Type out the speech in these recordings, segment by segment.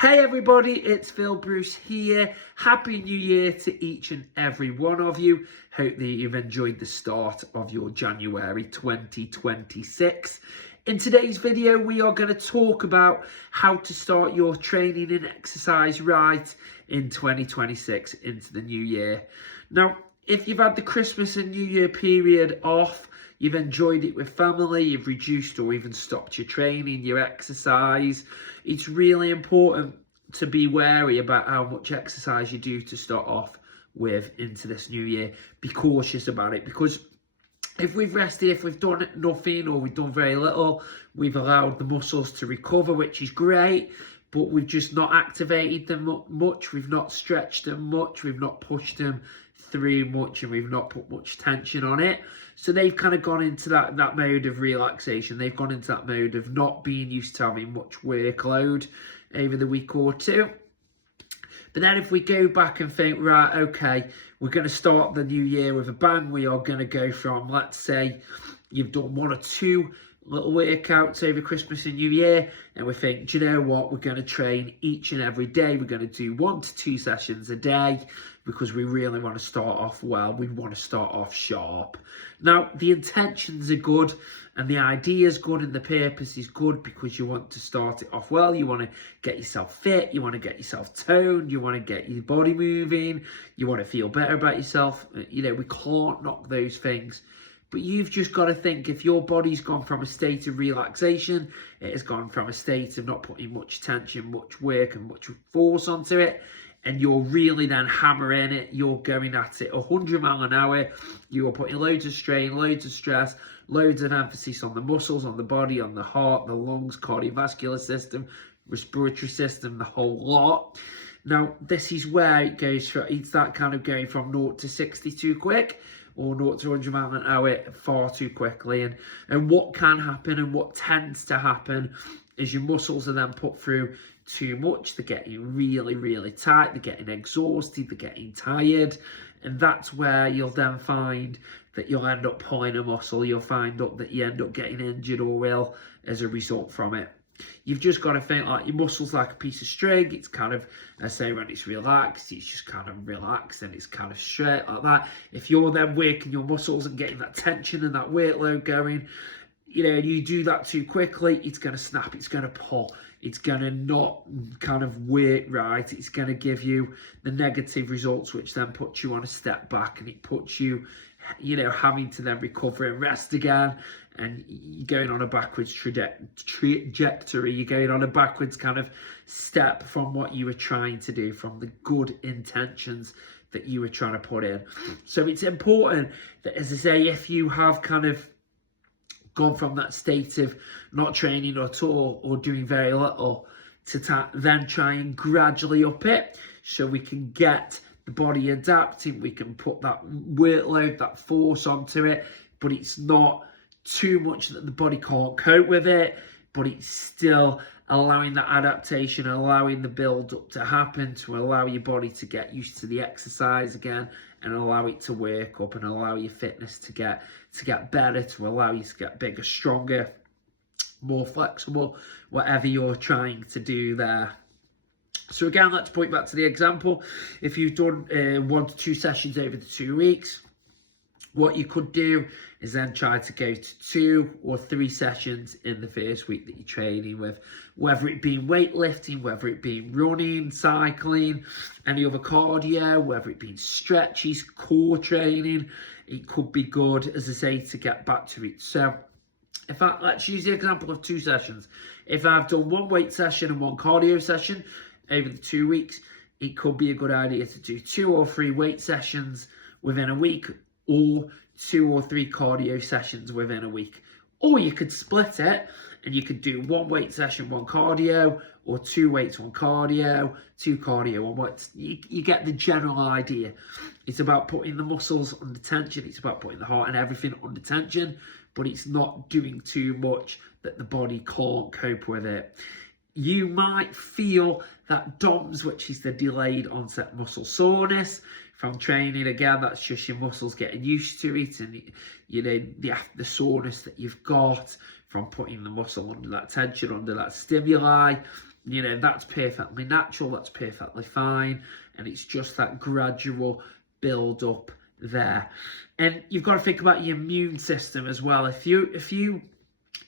Hey everybody, it's Phil Bruce here. Happy New Year to each and every one of you. Hope that you've enjoyed the start of your January 2026. In today's video, we are going to talk about how to start your training and exercise right in 2026 into the new year. Now, if you've had the Christmas and New Year period off, you've enjoyed it with family, you've reduced or even stopped your training, your exercise, it's really important to be wary about how much exercise you do to start off with into this new year. Be cautious about it, because if we've rested, if we've done nothing or we've done very little, we've allowed the muscles to recover, which is great, but we've just not activated them much, we've not stretched them much, we've not pushed them through much, and we've not put much tension on it. So they've kind of gone into that mode of relaxation. They've gone into that mode of not being used to having much workload over the week or two. But then if we go back and think, right, okay, we're going to start the new year with a bang. We are going to go from, let's say, you've done one or two little workouts over Christmas and New Year, and we think, do you know what, we're going to train each and every day. We're going to do 1 to 2 sessions a day because we really want to start off well. We want to start off sharp. Now, the intentions are good and the idea is good and the purpose is good, because you want to start it off well. You want to get yourself fit, you want to get yourself toned, you want to get your body moving, you want to feel better about yourself. You know, we can't knock those things. But you've just got to think, if your body's gone from a state of relaxation, it has gone from a state of not putting much tension, much work and much force onto it, and you're really then hammering it, you're going at it 100 miles an hour, you're putting loads of strain, loads of stress, loads of emphasis on the muscles, on the body, on the heart, the lungs, cardiovascular system, respiratory system, the whole lot. Now, this is where it goes from, it's that kind of going from 0 to 60 too quick, or 0 to 100 miles an hour far too quickly. And what can happen and what tends to happen is your muscles are then put through too much. They're getting really, really tight. They're getting exhausted. They're getting tired. And that's where you'll then find that you'll end up pulling a muscle. You'll find up that you end up getting injured or ill as a result from it. You've just got to think like your muscle's like a piece of string. It's kind of, I say, when it's relaxed, it's just kind of relaxed and it's kind of straight like that. If you're then working your muscles and getting that tension and that workload going, you know, you do that too quickly, it's going to snap, it's going to pull, it's going to not kind of work right. It's going to give you the negative results, which then puts you on a step back, and it puts you, you know, having to then recover and rest again, and you're going on a backwards trajectory. You're going on a backwards kind of step from what you were trying to do, from the good intentions that you were trying to put in. So it's important that, as I say, if you have kind of gone from that state of not training at all or doing very little to then try and gradually up it, so we can get the body adapting, we can put that workload, that force onto it, but it's not too much that the body can't cope with it, but it's still allowing that adaptation, allowing the build up to happen, to allow your body to get used to the exercise again, and allow it to work up, and allow your fitness to get better, to allow you to get bigger, stronger, more flexible, whatever you're trying to do there. So again, let's point back to the example. If you've done 1 to 2 sessions over the 2 weeks, what you could do is then try to go to 2 or 3 sessions in the first week that you're training with, whether it be weightlifting, whether it be running, cycling, any other cardio, whether it be stretches, core training. It could be good, as I say, to get back to it. So let's use the example of 2 sessions. If I've done 1 weight session and 1 cardio session over the 2 weeks, it could be a good idea to do 2 or 3 weight sessions within a week, or 2 or 3 cardio sessions within a week. Or you could split it and you could do 1 weight session, 1 cardio, or 2 weights, 1 cardio, 2 cardio, 1 weight. You get the general idea. It's about putting the muscles under tension. It's about putting the heart and everything under tension, but it's not doing too much that the body can't cope with it. You might feel that DOMS, which is the delayed onset muscle soreness, from training. Again, that's just your muscles getting used to it, and you know, the soreness that you've got from putting the muscle under that tension, under that stimuli. You know, that's perfectly natural, that's perfectly fine, and it's just that gradual build up there. And you've got to think about your immune system as well. If you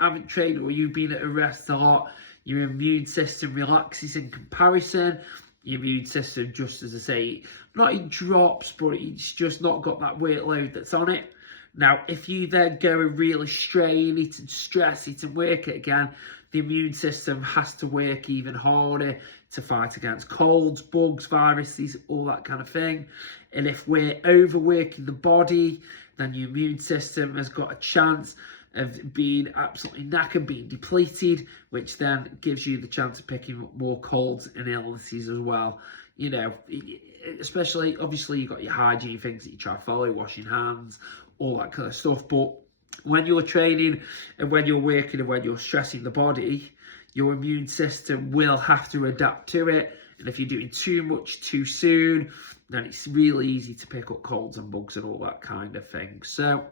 haven't trained or you've been at a rest a lot, your immune system relaxes in comparison. Your immune system, just as I say, not it drops, but it's just not got that workload that's on it. Now, if you then go and really strain it and stress it and work it again, the immune system has to work even harder to fight against colds, bugs, viruses, all that kind of thing. And if we're overworking the body, then your immune system has got a chance of being absolutely knackered, being depleted, which then gives you the chance of picking up more colds and illnesses as well. You know, especially, obviously, you've got your hygiene things that you try to follow, washing hands, all that kind of stuff. But when you're training and when you're working and when you're stressing the body, your immune system will have to adapt to it. And if you're doing too much too soon, then it's really easy to pick up colds and bugs and all that kind of thing. So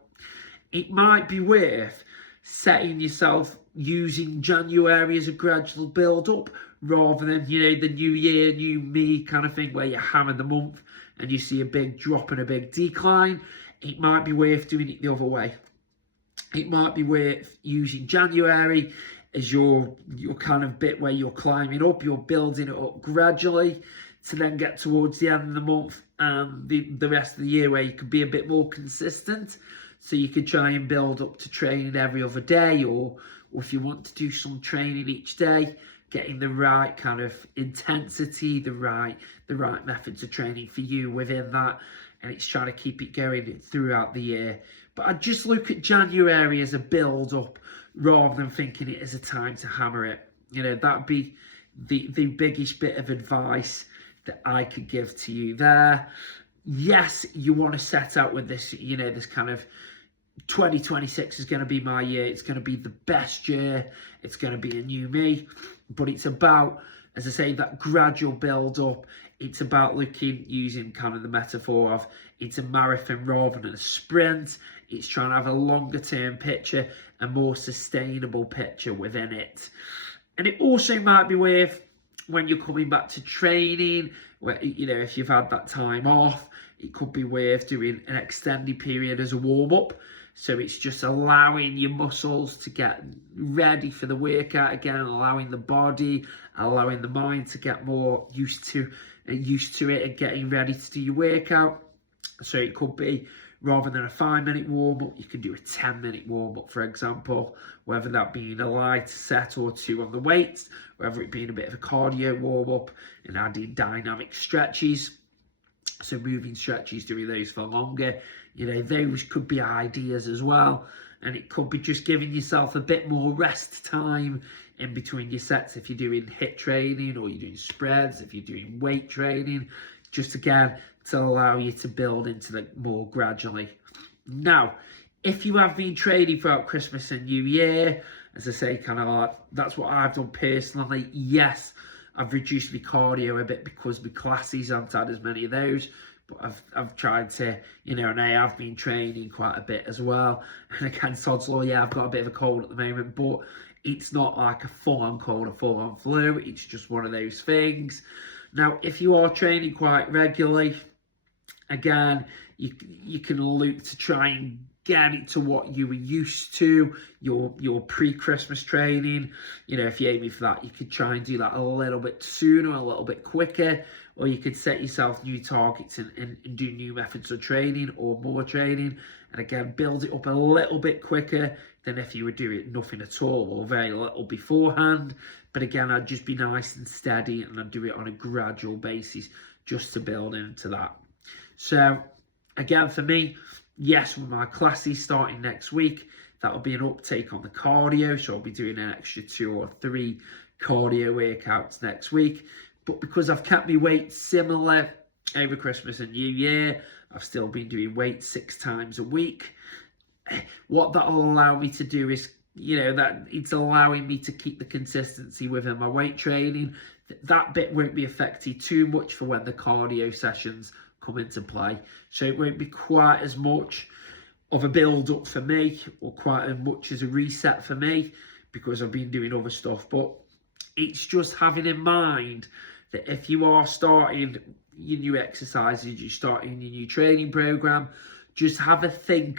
it might be worth setting yourself using January as a gradual build up rather than, you know, the new year, new me kind of thing where you hammer the month and you see a big drop and a big decline. It might be worth doing it the other way. It might be worth using January as your kind of bit where you're climbing up, you're building it up gradually to then get towards the end of the month and the rest of the year where you could be a bit more consistent. So you could try and build up to training every other day, or if you want to do some training each day, getting the right kind of intensity, the right methods of training for you within that, and it's trying to keep it going throughout the year. But I just look at January as a build up rather than thinking it as a time to hammer it. You know, that'd be the biggest bit of advice that I could give to you there. Yes, you want to set out with this, you know, this kind of 2026 is going to be my year. It's going to be the best year. It's going to be a new me. But it's about, as I say, that gradual build up. It's about using kind of the metaphor of it's a marathon rather than a sprint. It's trying to have a longer term picture, a more sustainable picture within it. And it also might be worth, when you're coming back to training, where, you know, if you've had that time off, it could be worth doing an extended period as a warm-up. So it's just allowing your muscles to get ready for the workout again, allowing the body, allowing the mind to get more used to it and getting ready to do your workout. So it could be, rather than a 5-minute warm-up, you can do a 10-minute warm-up, for example, whether that being a light set or two on the weights, whether it being a bit of a cardio warm-up and adding dynamic stretches. So moving stretches, doing those for longer, you know, those could be ideas as well. And it could be just giving yourself a bit more rest time in between your sets if you're doing HIIT training or you're doing spreads, if you're doing weight training, just again to allow you to build into that more gradually. Now, if you have been training throughout Christmas and New Year, as I say, kind of like, that's what I've done personally. Yes, I've reduced my cardio a bit because my classes haven't had as many of those, but I've tried to, you know, and I have been training quite a bit as well. And again, sod's law, yeah, I've got a bit of a cold at the moment, but it's not like a full-on cold or full-on flu. It's just one of those things. Now, if you are training quite regularly, again, you can look to try and get it to what you were used to, your pre-Christmas training. You know, if you're aiming for that, you could try and do that a little bit sooner, a little bit quicker, or you could set yourself new targets and do new methods of training or more training, and again, build it up a little bit quicker than if you were doing nothing at all or very little beforehand. But again, I'd just be nice and steady, and I'd do it on a gradual basis just to build into that. So again, for me, yes, with my classes starting next week, that'll be an uptake on the cardio. So I'll be doing an extra 2 or 3 cardio workouts next week. But because I've kept my weight similar over Christmas and New Year, I've still been doing weights 6 times a week. What that'll allow me to do is, you know, that it's allowing me to keep the consistency within my weight training. That bit won't be affected too much for when the cardio sessions come into play. So it won't be quite as much of a build up for me, or quite as much as a reset for me, because I've been doing other stuff. But it's just having in mind that if you are starting your new exercises, you're starting your new training program, just have a think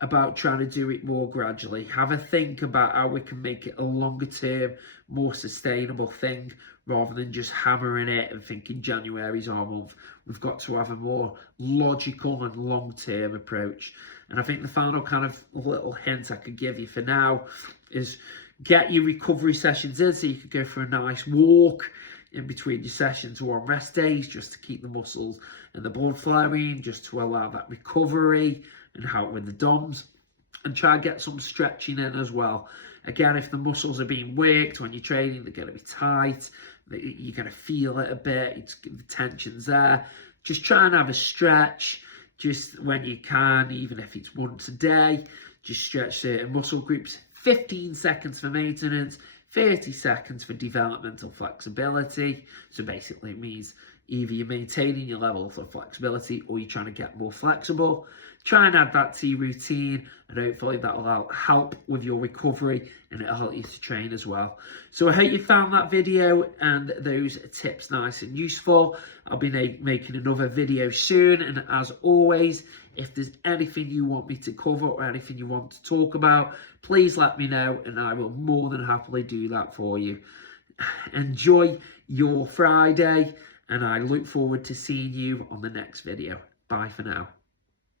about trying to do it more gradually. Have a think about how we can make it a longer term, more sustainable thing, rather than just hammering it and thinking January's our month. We've got to have a more logical and long-term approach. And I think the final kind of little hint I could give you for now is get your recovery sessions in, so you could go for a nice walk in between your sessions or on rest days, just to keep the muscles and the blood flowing, just to allow that recovery and help with the DOMs. And try and get some stretching in as well. Again, if the muscles are being worked when you're training, they're going to be tight, you're going to feel it a bit, the tension's there. Just try and have a stretch just when you can, even if it's once a day. Just stretch certain muscle groups. 15 seconds for maintenance, 30 seconds for developmental flexibility. So basically it means either you're maintaining your level of flexibility or you're trying to get more flexible. Try and add that to your routine, and hopefully that will help with your recovery, and it'll help you to train as well. So I hope you found that video and those tips nice and useful. I'll be making another video soon, and as always, if there's anything you want me to cover or anything you want to talk about, please let me know, and I will more than happily do that for you. Enjoy your Friday, and I look forward to seeing you on the next video. Bye for now.